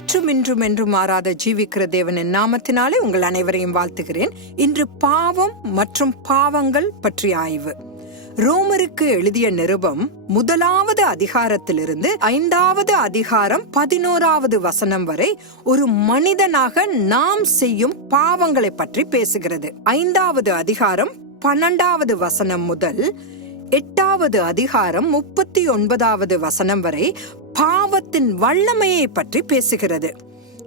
நேற்றும் இன்றும் என்றும் மாறாத ஜீவிக்கிற தேவனின் நாமத்தினாலே உங்கள் அனைவரையும் வாழ்த்துகிறேன். இன்று பாவம் மற்றும் பாவங்கள் பற்றிய ஆய்வு. ரோமருக்கு எழுதிய நிருபம் முதலாவது அதிகாரத்திலிருந்து ஐந்தாவது அதிகாரம் பதினோராவது வசனம் வரை ஒரு மனிதனாக நாம் செய்யும் பாவங்களை பற்றி பேசுகிறது. ஐந்தாவது அதிகாரம் பன்னெண்டாவது வசனம் முதல் எட்டாவது அதிகாரம் முப்பத்தி ஒன்பதாவது வசனம் வரை பாவத்தின் வல்லமையை பற்றி பேசுகிறது.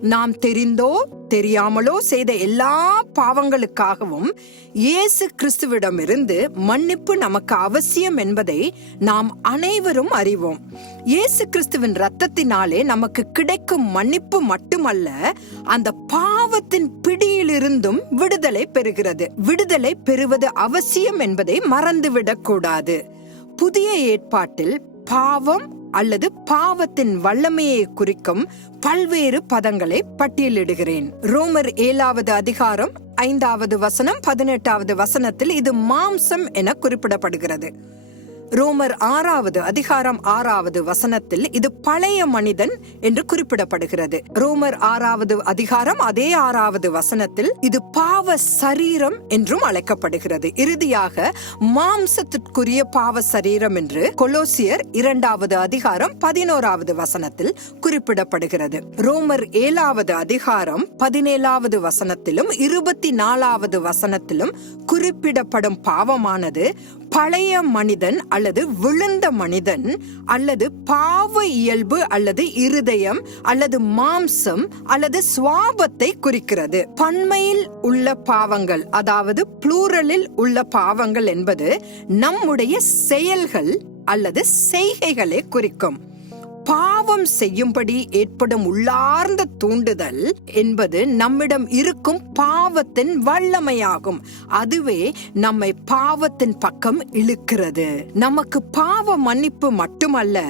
நாம் தெரிந்தோ தெரியாமலோ செய்த எல்லா பாவங்களுக்காகவும் இயேசு கிறிஸ்துவிடமிருந்து மன்னிப்பு நமக்கு அவசியம் என்பதை நாம் அனைவரும் அறிவோம். இயேசு கிறிஸ்துவின் ரத்தத்தினாலே நமக்கு கிடைக்கும் மன்னிப்பு மட்டுமல்ல அந்த பாவத்தின் பிடியிலிருந்தும் விடுதலை பெறுகிறது. விடுதலை பெறுவது அவசியம் என்பதை மறந்துவிடக் கூடாது புதிய ஏற்பாட்டில் பாவம் அல்லது பாவத்தின் வல்லமையை குறிக்கும் பல்வேறு பதங்களை பட்டியலிடுகிறேன். ரோமர் ஏழாவது அதிகாரம் ஐந்தாவது வசனம் பதினெட்டாவது வசனத்தில் இது மாம்சம் என குறிப்பிடப்படுகிறது. ரோமர் ஆறாவது அதிகாரம் ஆறாவது வசனத்தில் இது பழைய மனிதன் என்று குறிப்பிடப்படுகிறது. ரோமர் ஆறாவது அதிகாரம் அதே ஆறாவது வசனத்தில் இது பாவ சரீரம் என்றும் அழைக்கப்படுகிறது. இறுதியாக மாம்சத்திற்குரிய பாவ சரீரம் என்று கொலோசியர் இரண்டாவது அதிகாரம் பதினோராவது வசனத்தில் குறிப்பிடப்படுகிறது. ரோமர் ஏழாவது அதிகாரம் பதினேழாவது வசனத்திலும் இருபத்தி நாலாவது வசனத்திலும் குறிப்பிடப்படும் பாவமானது பழைய மனிதன் அல்லது விழுந்த மனிதன் அல்லது பாவ இயல்பு அல்லது இருதயம் அல்லது மாம்சம் அல்லது சுவாபத்தை குறிக்கிறது. பன்மையில் உள்ள பாவங்கள் அதாவது ப்ளூரலில் உள்ள பாவங்கள் என்பது நம்முடைய செயல்கள் அல்லது செய்கைகளை குறிக்கும். பாவம் செய்யும்படி ஏற்படும் உள்ளார்ந்த தூண்டுதல் என்பது நம்மிடம் இருக்கும் பாவத்தின் வல்லமையாகும். அதுவே நம்மை பாவத்தின் பக்கம் இழுக்கிறது. நமக்கு பாவ மன்னிப்பு மட்டுமல்ல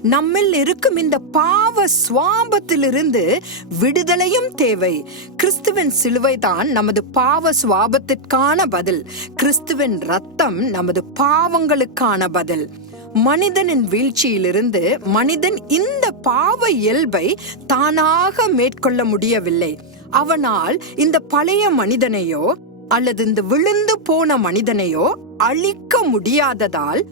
நம்மில் இருக்கும் இந்த பாவ சுவாபத்திலிருந்து விடுதலையும் தேவை. கிறிஸ்துவின் சிலுவைதான் நமது பாவ சுவாபத்திற்கான பதில். கிறிஸ்துவின் ரத்தம் நமது பாவங்களுக்கான பதில். மனிதனின் வீழ்ச்சியிலிருந்து மனிதன் இந்த பாவ இயல்பை தானாக மேற்கொள்ள முடியவில்லை. அவனால் இந்த பழைய மனிதனையோ அல்லது இந்த விழுந்து போன மனிதனையோ அழிக்க முடியாததால்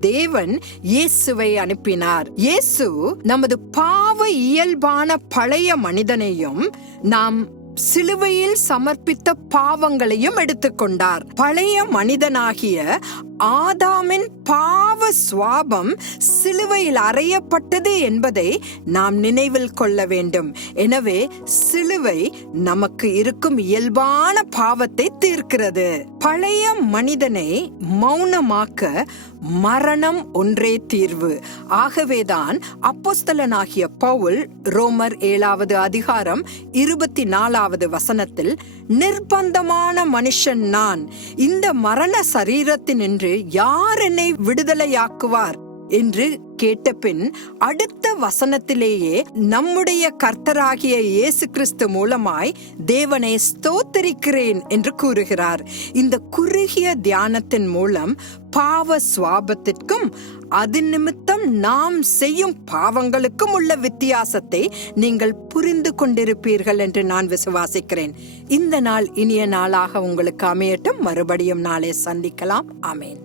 தேவன் இயேசுவை அனுப்பினார். இயேசு நமது பாவ இயல்பான பழைய மனிதனையும் நாம் சிலுவையில் சமர்ப்பித்த பாவங்களையும் எடுத்துக்கொண்டார். பழைய மனிதனாகிய ஆதாமின் பாவ சுவாபம் சிலுவையில் அறையப்பட்டது என்பதை நாம் நினைவில் கொள்ள வேண்டும். எனவே சிலுவை நமக்கு இருக்கும் இயல்பான பாவத்தை தீர்க்கிறது. பழைய மனிதனை மௌனமாக்க மரணம் ஒன்றே தீர்வு. ஆகவேதான் அப்போஸ்தலனாகிய பவுல் ரோமர் ஏழாவது அதிகாரம் இருபத்தி நாலாவது வசனத்தில் நிர்பந்தமான மனுஷன் நான். இந்த மரண சரீரத்தினின்று யார் என்னை விடுதலையாக்குவார் என்று கேட்ட பின் அடுத்த வசனத்திலேயே நம்முடைய கர்த்தராகிய இயேசு கிறிஸ்து மூலமாய் தேவனை ஸ்தோத்தரிக்கிறேன் என்று கூறுகிறார். இந்த குறுகிய தியானத்தின் மூலம் பாவ சுவாபத்திற்கும் அது நிமித்தம் நாம் செய்யும் பாவங்களுக்கும் உள்ள வித்தியாசத்தை நீங்கள் புரிந்து கொண்டிருப்பீர்கள் என்று நான் விசுவாசிக்கிறேன். இந்த நாள் இனிய நாளாக உங்களுக்கு அமையட்டும். மறுபடியும் நாளை சந்திக்கலாம். ஆமேன்.